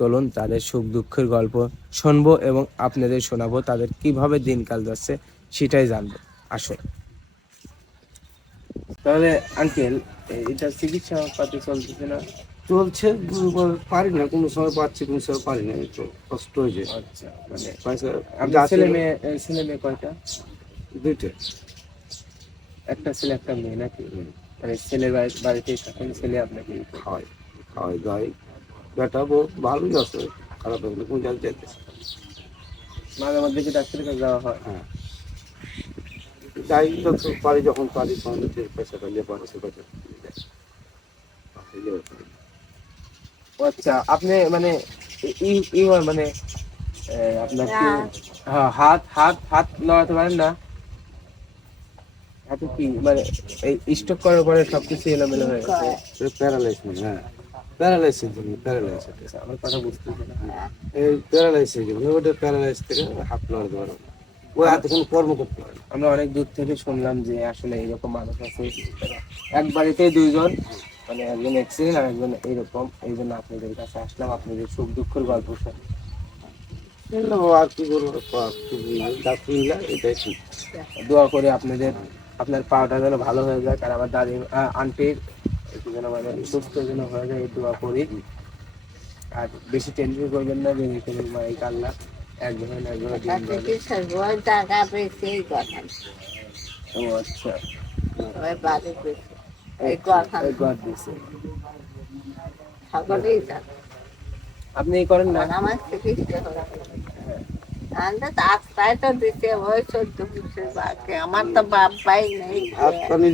চলুন তাদের সুখ দুঃখের গল্প শুনব এবং আপনাদের শোনাবো তাদের কীভাবে দিনকাল যাচ্ছে সেটাই জানব। আসুন। তাহলে আঙ্কেল এটা চিকিৎসা পাতি চলতেছে না চলছে দুর্বল পারি না কোনো সময় পাচ্ছি কোনো সময় পারি না একটু কষ্ট হয়েছে আচ্ছা মানে ছেলে মেয়ে ছেলে মেয়ে কয়টা? দুইটা। একটা ছেলে একটা মেয়ে নাকি? মানে ছেলের বাড়ি বাড়িতেই থাকেন ছেলে আপনাকে খাওয়াই খাওয়াই দাওয়াই বেটা বউ ভালোই আছে খারাপ হলে কোন জায়গায় যেতে মাঝে মধ্যে কি ডাক্তারের কাছে যাওয়া হয়? হ্যাঁ। যাই যত পারি যখন পারি তখন পয়সা পাইলে পারে সে পয়সা ও আচ্ছা আপনি মানে ই- হয় মানে আপনার কি? হ্যাঁ, হাত হাত হাত লড়াতে পারেন না? হাতে কি মানে এই স্টক করার পরে সবকিছু এলোমেলো হয়ে গেছে? সে প্যারালাইসিস হ্যাঁ। প্যারালাইসিস জন্য প্যারালাইসিস আমার কথা বুঝতেছি না। এই প্যারালাইসিস জন্য ওটা প্যারালাইস থেকে হাত লড়াতে পারে না ওই হাতে কোনো কর্ম করতে পারে আমরা অনেক দূর থেকে শুনলাম যে আসলে এরকম মানুষ আছে এক বাড়িতে দুইজন মানে একজন অ্যাক্সিডেন্ট আর একজন এইরকম এই জন্য আপনাদের কাছে আসলাম আপনাদের সুখ দুঃখের গল্প শুনে। আর কি করব এটাই ঠিক। দোয়া করে আপনাদের আপনার পাওয়াটা যেন ভালো হয়ে যায়। আর আমার দাদি আন্টির যেন মানে সুস্থ যেন হয়ে যায় দোয়া করি। আর বেশি টেনশন করবেন না যে এখানে মাইক আল্লাহ একজনের না একজনের দিন যাবে। চিকিৎসার বই টাকা পেয়েছে এই কথা। ও আচ্ছা। ওই বাড়ি পেয়েছে এই কথা। এই God দিছে। সকলেই আপনি করেন না? আমার চিকিৎসা আমার তো বাপ ভাই নেই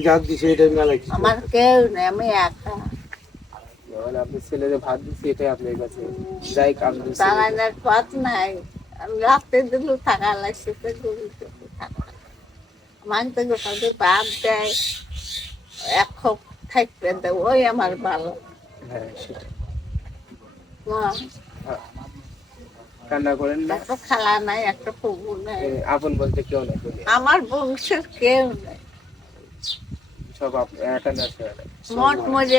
জাত দিছে এটা মেলা আমার কেউ নেই আমি একা। মানে আপনি ছেলেদের ভাত দিচ্ছি এটাই আপনার কাছে। যাই আপনাদের ছেলে- চালানোর পথ নাই। আমি রাখতে দিল থাকা লাগছে তো থাকা আমার তো বাপ দেয় এক খোপ থাকতে দেয় ওই আমার ভালো। হ্যাঁ সেটাই। মা, কান্না করেন না। একটা খালা নাই একটা নাই। আপন বলতে কেউ না করি আমার বংশের কেউ নেই। সব আপনি একা না। মঠ যে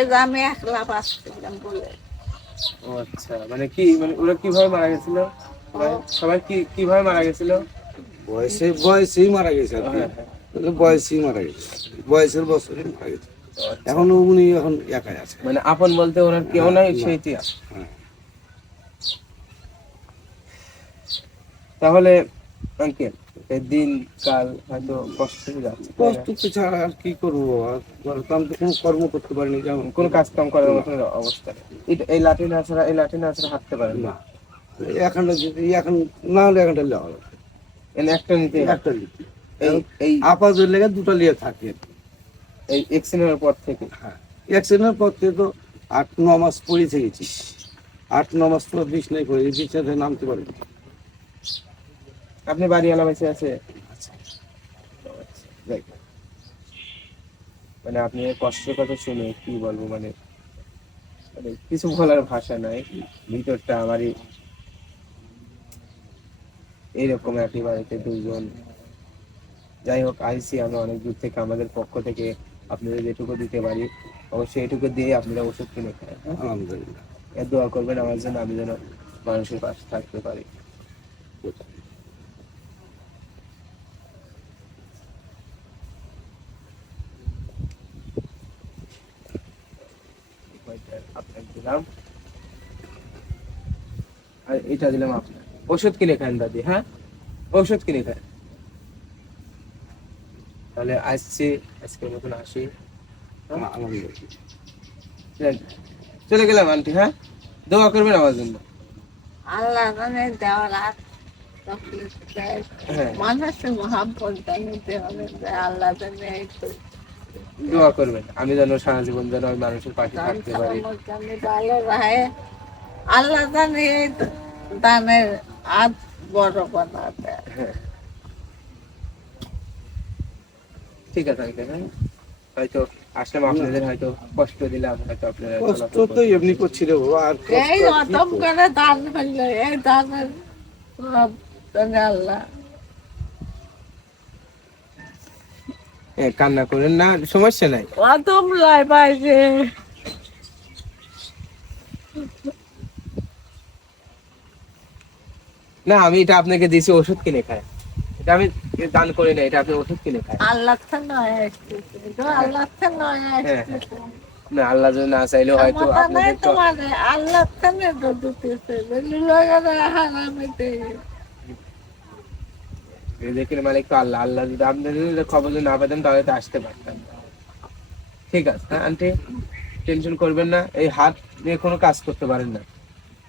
একলা বাঁচছিলাম বলে। ও আচ্ছা মানে কি মানে ওরা কীভাবে মারা গেছিল? সবাই সবাই কি কীভাবে মারা গেছিল? বয়সে বয়সেই মারা গেছে আর কি। হ্যাঁ, হ্যাঁ। বয়সেই মারা গেছে। বয়সের বছরে মারা গেছে। এখন উনি এখন একাই আছে। মানে আপন বলতে ওনার কেউ নাই সেইটি আছে হ্যাঁ। তাহলে আঙ্কেল দিন কাল হয়তো কষ্ট হয়ে যাচ্ছে। কষ্ট তো ছাড়া আর কি করব? তো আমি তো কোনো কর্ম করতে পারিনি যেমন কোনো কাজ কাম করার মতো অবস্থা এটা- এই লাঠি না ছাড়া এই লাঠি না ছাড়া হাঁটতে পারেন না। এখানটা যদি এখন না হলে এখানটা লেওয়া লাগবে। একটা নিতে একটা লিখি এই এই আপাতত লেগে দুটো লিয়ে থাকে। এই এক্সিডেন্টের পর থেকে। হ্যাঁ। অ্যাক্সিডেন্টের পর থেকে তো আট ন মাস পড়ে থেকেছি। আট ন মাস তো বিষ নাই পড়ে বিছাতে নামতে পারি আপনি বাড়ি বেঁচে আছে? মানে আপনি কষ্টের কথা শুনে কি বলব মানে মানে কিছু বলার ভাষা নাই। ভিতরটা আমারই এইরকম একই বাড়িতে দুজন যাই হোক আইসি আমরা অনেক দূর থেকে আমাদের পক্ষ থেকে আপনাদের যেটুকু দিতে পারি অবশ্যই এটুকু দিয়ে আপনারা ওষুধ কিনে খান। হ্যাঁ? আলহামদুলিল্লাহ দোয়া করবেন আমার জন্য আমি যেন মানুষের পাশে থাকতে পারি। দিলাম আর এটা দিলাম আপনার। ওষুধ কিনে খান দাদি হ্যাঁ? ওষুধ কিনে খান তাহলে আসছি, আজকের মতন আসি। চলে গেলাম, আন্টি হ্যাঁ? দোয়া করবেন আমার জন্য। আল্লাহ আর তকলিফ দেয়। হ্যাঁ মানুষের মহাব্বত জানিতে হবে যে আল্লাহ জানে এই তো দোয়া করবেন আমি যেন সারা জীবন যেন ওই মানুষের পাশে থাকতে পারি। ভালো আল্লাহ জানে দানের আধ বড় বানাতে হ্যাঁ। ঠিক আছে হ্যাঁ। হয়তো আসলাম আপনাদের হয়তো কষ্ট দিলাম হয়তো আপনারা কষ্ট তো এমনি করছি রে বাবা আর এই অতম করে দান হইল এই দানের আল্লাহ হ্যাঁ, কান্না করেন না সমস্যা নাই। বাইরে না আমি এটা আপনাকে দিয়েছি ওষুধ কিনে খায়। এটা আমি দান করি না এটা আপনি ওষুধ কিনে খায়। আল্লাহ নয় আল্লাহ নয় না আল্লাহ যদি না চাইলেও হয়তো আপনাদের আল্লাহ থেকে তো দিতেছে লোকেরা হারামিতে রিজিকের মালিক তো আল্লাহ আল্লাহ যদি আপনাদের খবর যদি না পেতেন তাহলে তো আসতে পারতাম। ঠিক আছে হ্যাঁ আন্টি? টেনশন করবেন না এই হাত দিয়ে কোনো কাজ করতে পারেন না।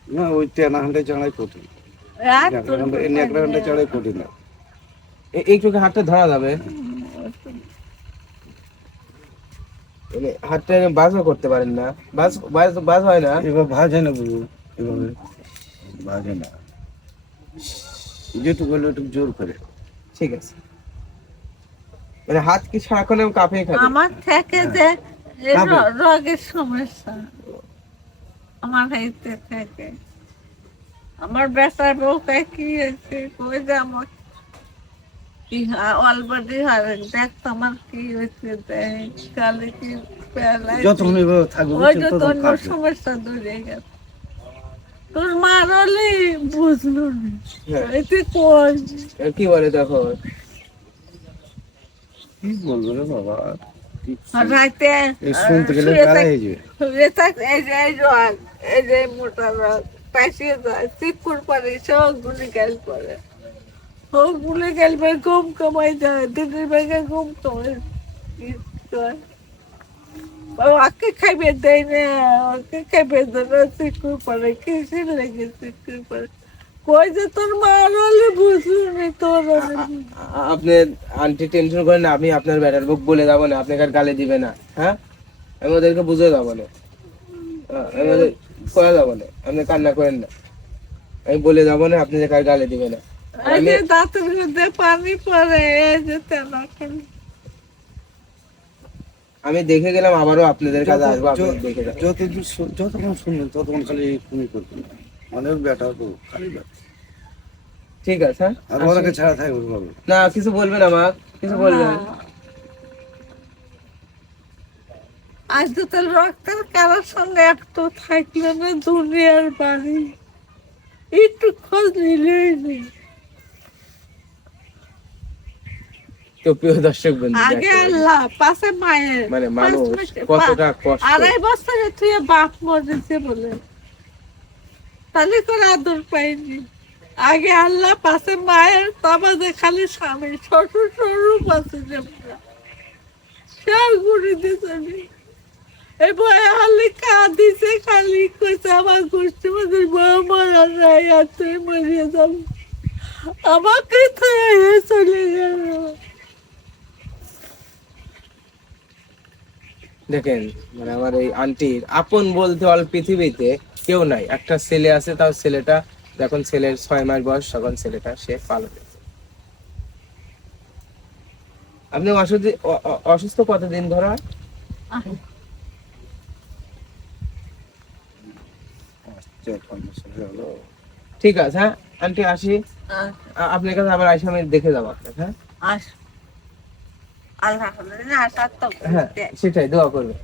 না ওই তেনা হান্ডে চড়াই কঠিন। নেকড়া হান্ডে চড়াই কঠিন। না। এ- একটু হাতটা ধরা যাবে। হাতটা বাজও করতে পারেন না। বাজ বাজ বাজ হয় না। এবার ভাজে না বুঝু এভাবে। ভাজে না। যেটুকু হলে একটু জোর করে। ঠিক আছে মানে হাত কি সারাক্ষণ কাঁপিয়ে খাবে আমার থেকে যে। র- রোগের সমস্যা আমার হাইতে থেকে আমার বেটার বউ কয় কি হয়েছে কই যে আমার কি অলরেডি দেখ তোমার কি হয়েছে দেখ কালে কি। যতক্ষণ থাকবে ওই যে তোর ততক্ষণ কাটবে। সমস্যা দূরে গেছে তোর মারলে বুঝলো না। হ্যাঁ। এতে কি বলে দেখো? কি বলব রে বাবা? রাতে এই শুনতে গেলে গালা হয়ে যাবে। শুয়ে এই যে রোগ এই যে মোটা রোগ পাশিয়ে যায় চিপুর পরে সব গুলি গেল পরে। গুলি গেল পরে ঘুম কমাই যায় দিনের বেগে ঘুম কমাই না চিকুর পরে কিসে লেগে চিকুর পরে কই যে তোর মা রলে বুঝলো তোর আপনি আন্টি টেনশন করেন না আমি আপনার ব্যাটার বুক বলে যাব না আপনাকে আর গালি দিবে না হ্যাঁ? আমি ওদেরকে বুঝে যাব না। করা যাব না আপনি কান্না করেন না। আমি বলে যাব না আপনি আর গালি দিবে না। আমি যে দাঁতের মধ্যে পানি পড়ে যে করে আমি দেখে গেলাম আবারও আপনাদের কাছে যত- আসব আপনি দেখে যাবেন। যতদূর যতক্ষণ শুনবেন ততক্ষণ খালি তুমি করবেন অনেক ওর বেটা তো খালি ঠিক আছে হ্যাঁ? আর ওদেরকে ছাড়া থাকবে বাবু না কিছু বলবেন আমার কিছু বলবেন আজ তো তোর রক্তের কারোর সঙ্গে একটু থাকল না দুনিয়ার বাড়ি। একটু খোঁজ নিলেই নেই। তো প্রিয় দর্শক বন্ধু আগে আল্লাহ পাশে মায়ের মানে মানুষ কতটা কষ্ট আড়াই বছরে তুই বাপ মরেছে বলে। তাহলে করে আদর পাইনি। আগে আল্লাহ পাশে মায়ের খালি স্বামী শ্বশুর শ্বশুর পাশে যেমন সব ঘুরে দিছে এই বয়ে হালি কাঁদিছে খালি কইছে আমার গোষ্ঠী মধ্যে বউ মারা যায় আর তুই মরিয়ে যাব। আমাকে চলে গেল। দেখেন মানে আমার এই আন্টির আপন বলতে অল পৃথিবীতে কেউ নাই। একটা ছেলে আছে তাও ছেলেটা যখন ছেলের ছয় মাস বয়স তখন ছেলেটা সে পালন আপনি অসুস্থ কতদিন ধরা ঠিক আছে হ্যাঁ? আন্টি আসি। আপনার কাছে আবার আসি আমি দেখে যাব আপনাকে হ্যাঁ? আল্লাহ আসার তো হ্যাঁ সেটাই দোয়া করবে